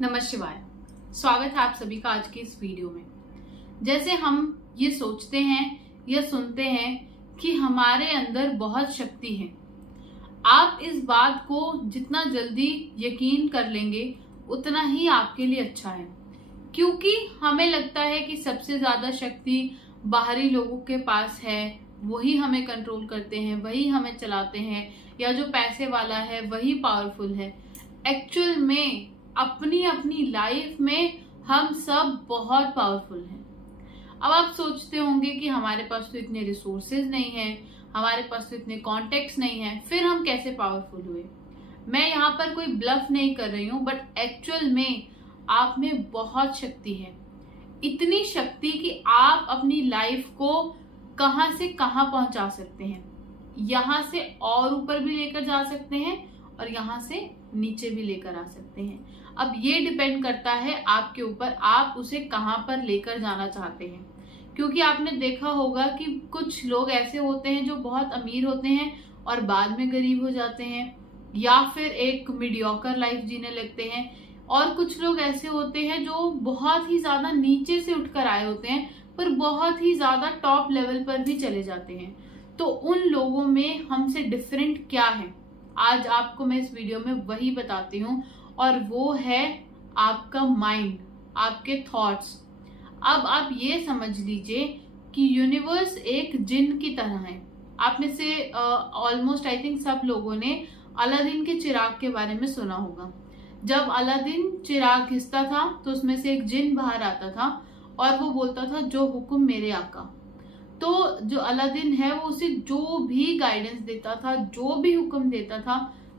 नमः शिवाय। स्वागत है आप सभी का आज की इस वीडियो में। जैसे हम ये सोचते हैं या सुनते हैं कि हमारे अंदर बहुत शक्ति है, आप इस बात को जितना जल्दी यकीन कर लेंगे उतना ही आपके लिए अच्छा है, क्योंकि हमें लगता है कि सबसे ज्यादा शक्ति बाहरी लोगों के पास है, वही हमें कंट्रोल करते हैं, वही हमें चलाते हैं, या जो पैसे वाला है वही पावरफुल है। एक्चुअल में अपनी अपनी लाइफ में हम सब बहुत पावरफुल हैं। अब आप सोचते होंगे कि हमारे पास तो इतने रिसोर्सेज नहीं है, हमारे पास तो इतने कॉन्टेक्ट्स नहीं है, फिर हम कैसे पावरफुल हुए। मैं यहाँ पर कोई ब्लफ नहीं कर रही हूँ, बट एक्चुअल में आप में बहुत शक्ति है। इतनी शक्ति कि आप अपनी लाइफ को कहां से कहां पहुंचा सकते हैं, यहां से और ऊपर भी लेकर जा सकते हैं और यहां से नीचे भी लेकर आ सकते हैं। अब ये डिपेंड करता है आपके ऊपर, आप उसे कहां पर लेकर जाना चाहते हैं। क्योंकि आपने देखा होगा कि कुछ लोग ऐसे होते हैं जो बहुत अमीर होते हैं और बाद में गरीब हो जाते हैं, या फिर एक मीडियोकर लाइफ जीने लगते हैं। और कुछ लोग ऐसे होते हैं जो बहुत ही ज्यादा नीचे से उठकर आए होते हैं पर बहुत ही ज्यादा टॉप लेवल पर भी चले जाते हैं। तो उन लोगों में हमसे डिफरेंट क्या है, आज आपको मैं इस वीडियो में वही बताती हूँ, और वो है आपका माइंड, आपके थॉट्स। अब आप ये समझ लीजिए कि यूनिवर्स एक जिन की तरह है। आप में से ऑलमोस्ट आई थिंक सब लोगों ने अलादीन के चिराग के बारे में सुना होगा। जब अलादीन चिराग घिसता था तो उसमें से एक जिन बाहर आता था और वो बोलता था, जो हुक्म मेरे आका। तो जो अलादीन है वो उसे जो भी गाइडेंस देता था, जो भी हुक्म देता था,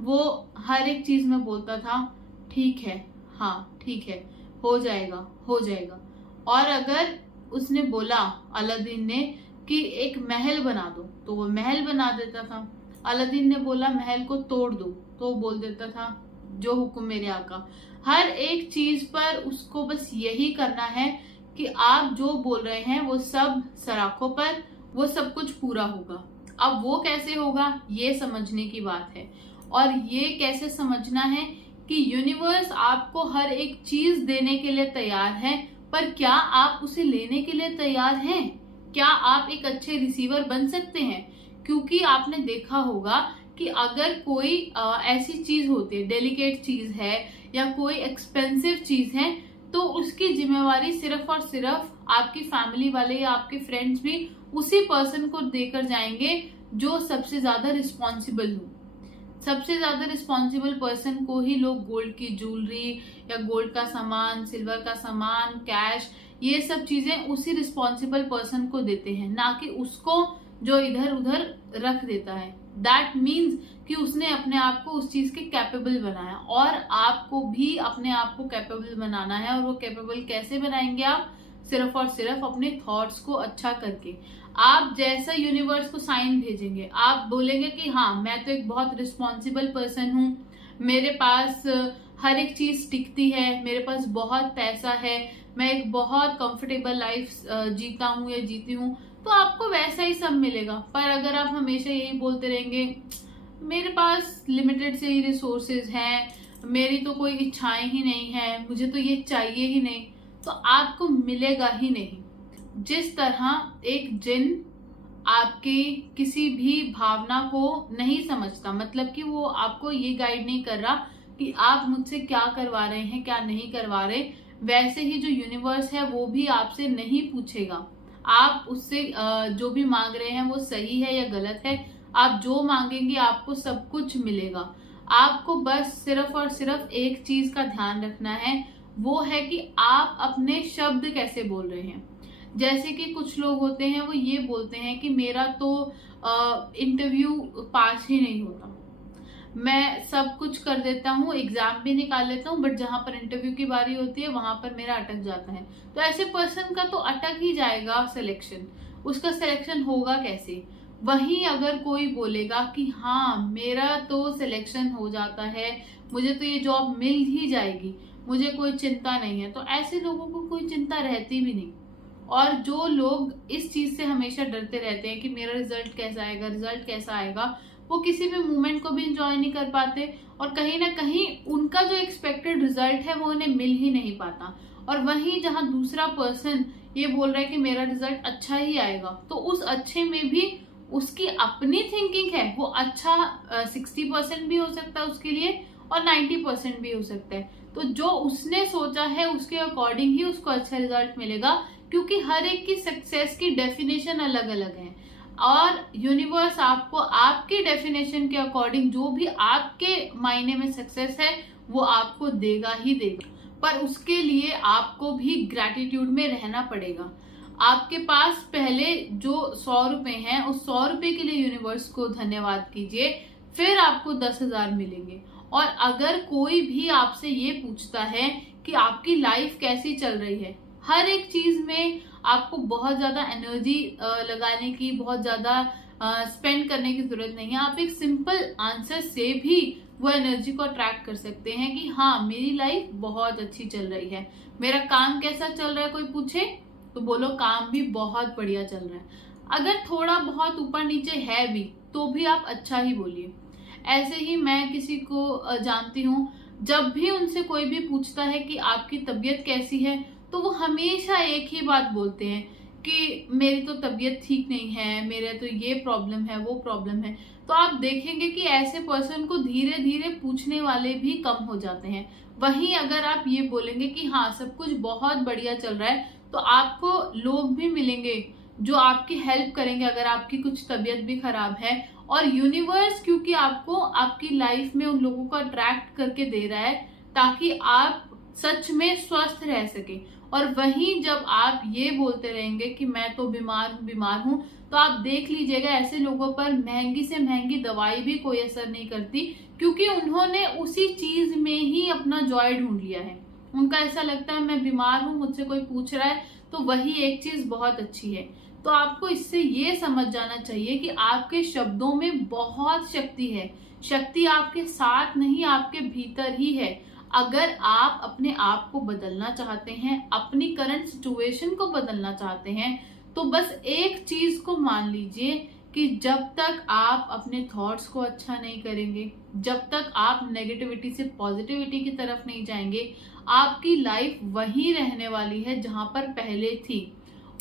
वो हर एक चीज में बोलता था ठीक है, हाँ ठीक है, हो जाएगा हो जाएगा। और अगर उसने बोला अलादीन ने कि एक महल बना दो तो वो महल बना देता था। अलादीन ने बोला महल को तोड़ दो तो वो बोल देता था जो हुक्म मेरे आका। हर एक चीज पर उसको बस यही करना है कि आप जो बोल रहे हैं वो सब सराखों पर, वो सब कुछ पूरा होगा। अब वो कैसे होगा ये समझने की बात है, और ये कैसे समझना है कि यूनिवर्स आपको हर एक चीज देने के लिए तैयार है, पर क्या आप उसे लेने के लिए तैयार हैं? क्या आप एक अच्छे रिसीवर बन सकते हैं? क्योंकि आपने देखा होगा कि अगर कोई ऐसी चीज होती है, डेलिकेट चीज है या कोई एक्सपेंसिव चीज है, तो उसकी जिम्मेवारी सिर्फ और सिर्फ आपकी फैमिली वाले या आपके फ्रेंड्स भी उसी पर्सन को देकर जाएंगे जो सबसे ज्यादा रिस्पॉन्सिबल हो। सबसे ज्यादा रिस्पॉन्सिबल पर्सन को ही लोग गोल्ड की ज्वेलरी या गोल्ड का सामान, सिल्वर का सामान, कैश, ये सब चीजें उसी रिस्पॉन्सिबल पर्सन को देते हैं, ना कि उसको जो इधर उधर रख देता है। दैट मीन्स कि उसने अपने आप को उस चीज के कैपेबल बनाया, और आपको भी अपने आप को कैपेबल बनाना है। और वो कैपेबल कैसे बनाएंगे आप? सिर्फ और सिर्फ अपने थॉट्स को अच्छा करके। आप जैसा यूनिवर्स को साइन भेजेंगे, आप बोलेंगे कि हाँ मैं तो एक बहुत रिस्पॉन्सिबल पर्सन हूँ, मेरे पास हर एक चीज टिकती है, मेरे पास बहुत पैसा है, मैं एक बहुत कंफर्टेबल लाइफ जीता हूँ या जीती हूँ, तो आपको वैसा ही सब मिलेगा। पर अगर आप हमेशा यही बोलते रहेंगे मेरे पास लिमिटेड से ही रिसोर्सेज हैं, मेरी तो कोई इच्छाएं ही नहीं है, मुझे तो ये चाहिए ही नहीं, तो आपको मिलेगा ही नहीं। जिस तरह एक जिन आपकी किसी भी भावना को नहीं समझता, मतलब कि वो आपको ये गाइड नहीं कर रहा कि आप मुझसे क्या करवा रहे हैं क्या नहीं करवा रहे, वैसे ही जो यूनिवर्स है वो भी आपसे नहीं पूछेगा आप उससे जो भी मांग रहे हैं वो सही है या गलत है। आप जो मांगेंगे आपको सब कुछ मिलेगा। आपको बस सिर्फ और सिर्फ एक चीज का ध्यान रखना है, वो है कि आप अपने शब्द कैसे बोल रहे हैं। जैसे कि कुछ लोग होते हैं वो ये बोलते हैं कि मेरा तो इंटरव्यू पास ही नहीं होता, मैं सब कुछ कर देता हूँ, एग्जाम भी निकाल लेता हूँ, बट जहां पर इंटरव्यू की बारी होती है वहां पर मेरा अटक जाता है। तो ऐसे पर्सन का तो अटक ही जाएगा सिलेक्शन, उसका सिलेक्शन होगा कैसे? वहीं अगर कोई बोलेगा कि हाँ मेरा तो सिलेक्शन हो जाता है, मुझे तो ये जॉब मिल ही जाएगी, मुझे कोई चिंता नहीं है, तो ऐसे लोगों को कोई चिंता रहती भी नहीं। और जो लोग इस चीज से हमेशा डरते रहते हैं कि मेरा रिजल्ट कैसा आएगा, रिजल्ट कैसा आएगा, वो किसी भी मोमेंट को भी इंजॉय नहीं कर पाते और कहीं ना कहीं उनका जो एक्सपेक्टेड रिजल्ट है वो उन्हें मिल ही नहीं पाता। और वहीं जहां दूसरा पर्सन ये बोल रहा है कि मेरा रिजल्ट अच्छा ही आएगा, तो उस अच्छे में भी उसकी अपनी थिंकिंग है, वो अच्छा 60% भी हो सकता है उसके लिए और 90% भी हो सकता है। तो जो उसने सोचा है उसके अकॉर्डिंग ही उसको अच्छा रिजल्ट मिलेगा, क्योंकि हर एक की सक्सेस की डेफिनेशन अलग अलग है और यूनिवर्स आपको आपकी डेफिनेशन के अकॉर्डिंग जो भी आपके मायने में सक्सेस है वो आपको देगा ही देगा। पर उसके लिए आपको भी ग्रैटिट्यूड में रहना पड़ेगा। आपके पास पहले जो 100 रुपए हैं उस 100 रुपए के लिए यूनिवर्स को धन्यवाद कीजिए, फिर आपको 10,000 मिलेंगे। और अगर कोई भी आपसे ये पूछता है कि आपकी लाइफ कैसी चल रही है, हर एक चीज में आपको बहुत ज्यादा एनर्जी लगाने की, बहुत ज्यादा स्पेंड करने की जरूरत नहीं है। आप एक सिंपल आंसर से भी वो एनर्जी को अट्रैक्ट कर सकते हैं कि हाँ मेरी लाइफ बहुत अच्छी चल रही है। मेरा काम कैसा चल रहा है कोई पूछे तो बोलो काम भी बहुत बढ़िया चल रहा है। अगर थोड़ा बहुत ऊपर नीचे है भी तो भी आप अच्छा ही बोलिए। ऐसे ही मैं किसी को जानती हूँ, जब भी उनसे कोई भी पूछता है कि आपकी तबीयत कैसी है तो वो हमेशा एक ही बात बोलते हैं कि मेरी तो तबीयत ठीक नहीं है, मेरे तो ये प्रॉब्लम है वो प्रॉब्लम है। तो आप देखेंगे कि ऐसे पर्सन को धीरे धीरे पूछने वाले भी कम हो जाते हैं। वहीं अगर आप ये बोलेंगे कि हाँ सब कुछ बहुत बढ़िया चल रहा है, तो आपको लोग भी मिलेंगे जो आपकी हेल्प करेंगे अगर आपकी कुछ तबीयत भी खराब है। और यूनिवर्स क्योंकि आपको आपकी लाइफ में उन लोगों को अट्रैक्ट करके दे रहा है ताकि आप सच में स्वस्थ रह सके। और वहीं जब आप ये बोलते रहेंगे कि मैं तो बीमार हूँ, तो आप देख लीजिएगा ऐसे लोगों पर महंगी से महंगी दवाई भी कोई असर नहीं करती, क्योंकि उन्होंने उसी चीज में ही अपना जॉय ढूंढ लिया है। उनका ऐसा लगता है मैं बीमार हूँ, मुझसे कोई पूछ रहा है तो वही एक चीज बहुत अच्छी है। तो आपको इससे ये समझ जाना चाहिए कि आपके शब्दों में बहुत शक्ति है। शक्ति आपके साथ नहीं, आपके भीतर ही है। अगर आप अपने आप को बदलना चाहते हैं, अपनी करंट सिचुएशन को बदलना चाहते हैं, तो बस एक चीज को मान लीजिए कि जब तक आप अपने थॉट्स को अच्छा नहीं करेंगे, जब तक आप नेगेटिविटी से पॉजिटिविटी की तरफ नहीं जाएंगे, आपकी लाइफ वहीं रहने वाली है जहां पर पहले थी।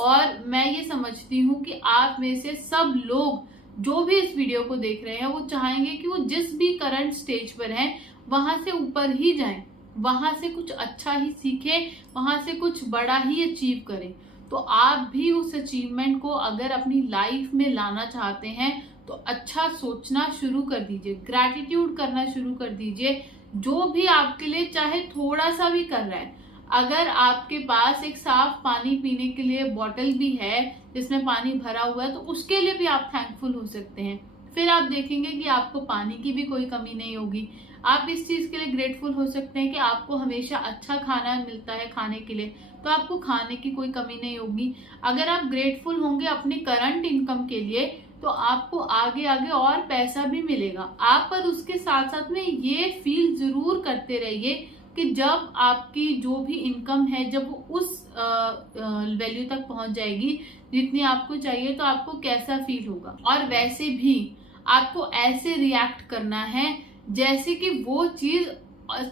और मैं ये समझती हूँ कि आप में से सब लोग जो भी इस वीडियो को देख रहे हैं वो चाहेंगे कि वो जिस भी करंट स्टेज पर हैं वहां से ऊपर ही जाएं, वहां से कुछ अच्छा ही सीखें, वहां से कुछ बड़ा ही अचीव करें। तो आप भी उस अचीवमेंट को अगर अपनी लाइफ में लाना चाहते हैं तो अच्छा सोचना शुरू कर दीजिए, ग्रैटिट्यूड करना शुरू कर दीजिए। जो भी आपके लिए चाहे थोड़ा सा भी कर रहा है, अगर आपके पास एक साफ पानी पीने के लिए बॉटल भी है जिसमें पानी भरा हुआ है, तो उसके लिए भी आप थैंकफुल हो सकते हैं। फिर आप देखेंगे कि आपको पानी की भी कोई कमी नहीं होगी। आप इस चीज के लिए ग्रेटफुल हो सकते हैं कि आपको हमेशा अच्छा खाना मिलता है खाने के लिए, तो आपको खाने की कोई कमी नहीं होगी। अगर आप ग्रेटफुल होंगे अपने करंट इनकम के लिए, तो आपको आगे आगे और पैसा भी मिलेगा। आप पर उसके साथ साथ में ये फील जरूर करते रहिए कि जब आपकी जो भी इनकम है जब वो उस वैल्यू तक पहुंच जाएगी जितनी आपको चाहिए, तो आपको कैसा फील होगा। और वैसे भी आपको ऐसे रिएक्ट करना है जैसे कि वो चीज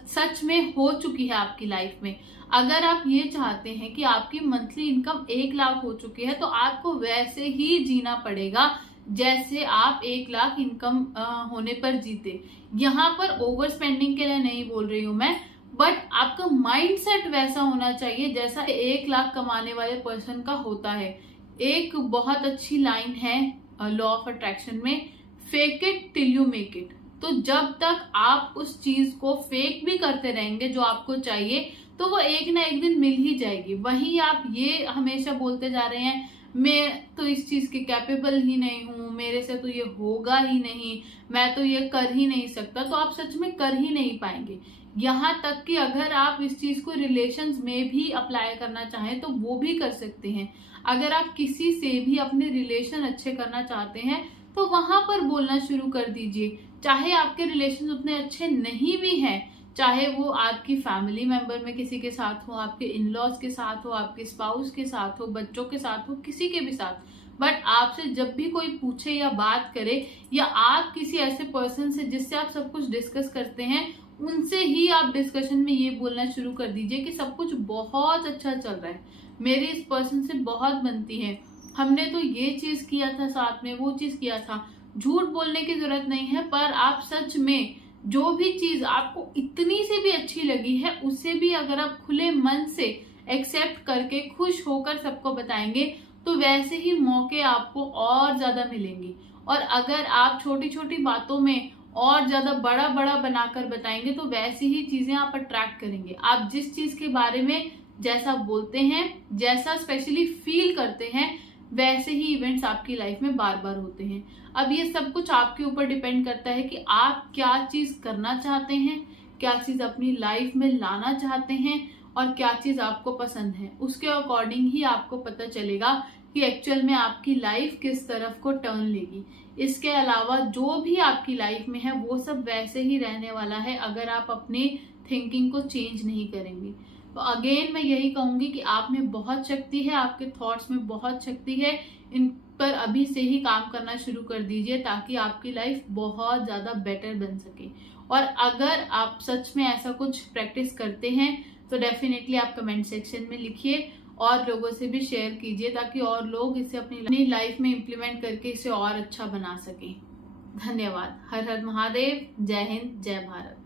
सच में हो चुकी है आपकी लाइफ में। अगर आप ये चाहते हैं कि आपकी मंथली इनकम 1 लाख हो चुकी है, तो आपको वैसे ही जीना पड़ेगा जैसे आप 1 लाख इनकम होने पर जीते। यहाँ पर ओवर स्पेंडिंग के लिए नहीं बोल रही हूँ मैं, बट आपका माइंडसेट वैसा होना चाहिए जैसा 1 लाख कमाने वाले पर्सन का होता है। एक बहुत अच्छी लाइन है लॉ ऑफ अट्रैक्शन में, fake it till you make it. तो जब तक आप उस चीज को फेक भी करते रहेंगे जो आपको चाहिए, तो वो एक ना एक दिन मिल ही जाएगी। वहीं आप ये हमेशा बोलते जा रहे हैं मैं तो इस चीज के कैपेबल ही नहीं हूँ, मेरे से तो ये होगा ही नहीं, मैं तो ये कर ही नहीं सकता, तो आप सच में कर ही नहीं पाएंगे। यहाँ तक कि अगर आप इस चीज को रिलेशंस में भी अप्लाई करना चाहें तो वो भी कर सकते हैं। अगर आप किसी से भी अपने रिलेशन अच्छे करना चाहते हैं तो वहां पर बोलना शुरू कर दीजिए। चाहे आपके रिलेशन उतने अच्छे नहीं भी हैं, चाहे वो आपकी फैमिली मेंबर में किसी के साथ हो, आपके इन लॉज के साथ हो, आपके स्पाउस के साथ हो, बच्चों के साथ हो, किसी के भी साथ, बट आपसे जब भी कोई पूछे या बात करे, या आप किसी ऐसे पर्सन से जिससे आप सब कुछ डिस्कस करते हैं, उनसे ही आप डिस्कशन में ये बोलना शुरू कर दीजिए कि सब कुछ बहुत अच्छा चल रहा है, मेरी इस पर्सन से बहुत बनती है, हमने तो ये चीज किया था साथ में, वो चीज किया था। झूठ बोलने की जरूरत नहीं है, पर आप सच में जो भी चीज आपको इतनी से भी अच्छी लगी है, उसे भी अगर आप खुले मन से एक्सेप्ट करके खुश होकर सबको बताएंगे, तो वैसे ही मौके आपको और ज्यादा मिलेंगे। और अगर आप छोटी छोटी बातों में और ज्यादा बड़ा बड़ा बनाकर बताएंगे, तो वैसी ही चीजें आप अट्रैक्ट करेंगे। आप जिस चीज के बारे में जैसा बोलते हैं, जैसा स्पेशली फील करते हैं, वैसे ही इवेंट्स आपकी लाइफ में बार बार होते हैं। अब ये सब कुछ आपके ऊपर डिपेंड करता है कि आप क्या चीज करना चाहते हैं, क्या चीज अपनी लाइफ में लाना चाहते हैं, और क्या चीज आपको पसंद है। उसके अकॉर्डिंग ही आपको पता चलेगा कि एक्चुअल में आपकी लाइफ किस तरफ को टर्न लेगी। इसके अलावा जो भी आपकी लाइफ में है वो सब वैसे ही रहने वाला है, अगर आप अपनी थिंकिंग को चेंज नहीं करेंगे। तो अगेन मैं यही कहूंगी कि आप में बहुत शक्ति है, आपके थॉट्स में बहुत शक्ति है, इन पर अभी से ही काम करना शुरू कर दीजिए, ताकि आपकी लाइफ बहुत ज्यादा बेटर बन सके। और अगर आप सच में ऐसा कुछ प्रैक्टिस करते हैं, तो डेफिनेटली आप कमेंट सेक्शन में लिखिए और लोगों से भी शेयर कीजिए, ताकि और लोग इसे अपनी लाइफ में इम्प्लीमेंट करके इसे और अच्छा बना सकें। धन्यवाद। हर हर महादेव। जय हिंद, जय भारत।